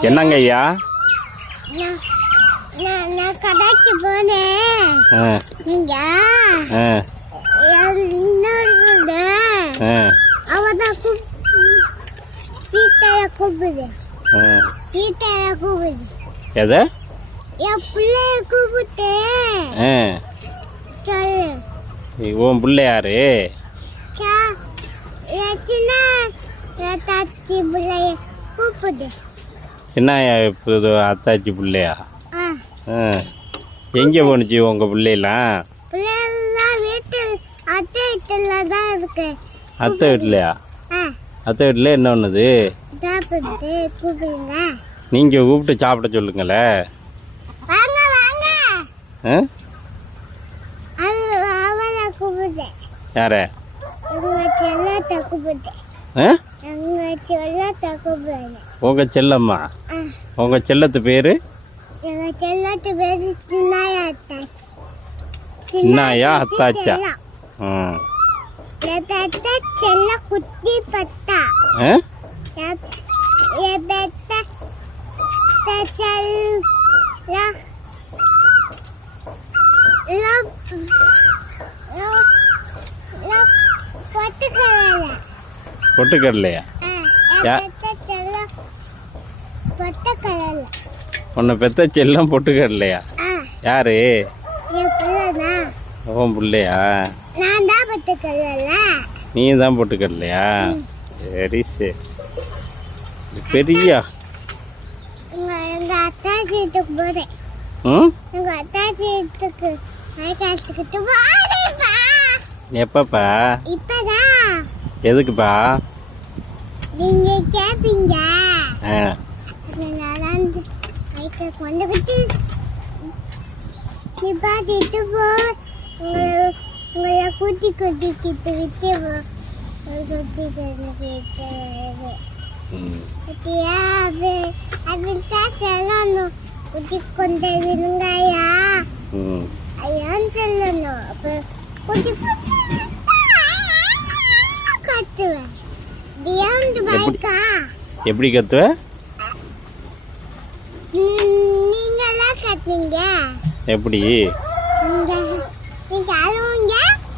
என்னங்க ஐயா? நான் கடைக்கு போனேன். நீங்க? ஆ. என் இன்னொரு பொண்ணு, ஆ. அவ தான் கூப் சீத்தைய கூப்பிடு ஆ. சீத்தைய கூப்பிடு எதை? என் பிள்ளைய கூப்பிட்டு ஆ. சொல்லு. உன் பிள்ளை யாரு? சா- என் சின்ன என் தாச்சி பிள்ளைய கூப்பிடு சின்ன புது அத்தாச்சி பிள்ளையா? எங்கே போணுச்சு உங்கள் பிள்ளைலாம் வீட்டில் அத்தை வீட்டில் தான் இருக்கு. அத்தை வீட்டில் என்ன ஒன்றுது நீங்கள் கூப்பிட்டு சாப்பிட சொல்லுங்களே. வாங்க வாங்க. ஆ? அவ- அவளை கூப்பிடு யார? உங்கள் செல்லம்மா? ஆ, உங்கள் செல்லத்து பேர்? செல்லத்து பேரு சின்னாயா அத்தாச்சி. ம் செல்ல குட்டி பத்தா ஆ என் என் பெத்த பெத்த செல்ல லவ் லவ் லவ் பொட்டுக்கடலை பொட்டுக்கடலையா? உன்னை பெத்த செல்லம் பொட்டுக்கடலையா? யாரு? உன் பிள்ளையா? நீ தான் பொட்டுக்கடலையா? சரி சரி. பெரிய. எப்பப்பா? இப்பதான் எதுக்குப்பா? நீங்க கேப்பீங்க. வயக்க கொண்டுகிட்டு நிப்பாட்டிட்டு போ. உங்களை உங்களை கூட்டி கூட்டிக்கிட்டு விட்டு போ. கூட்டிக்கிட்டு விட்டு வருது. பத்தியா அது அதுதான் சொல்லணும். குட்டி கொண்டு விடுங்க ஐயா ம். ஐயான்னு சொல்லணும். அப்புறம் குட்டி கத்துவேன் எப்படி கத்துவ? எப்படி?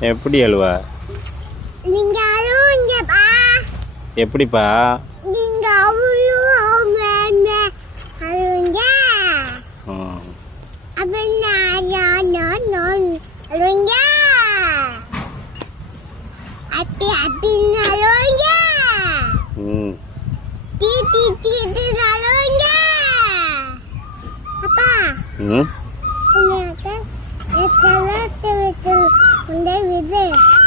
எப்படி அழுவா? எப்படிப்பா? அவ்வளோ அழுவுங்க? ம். 응? 근데 이제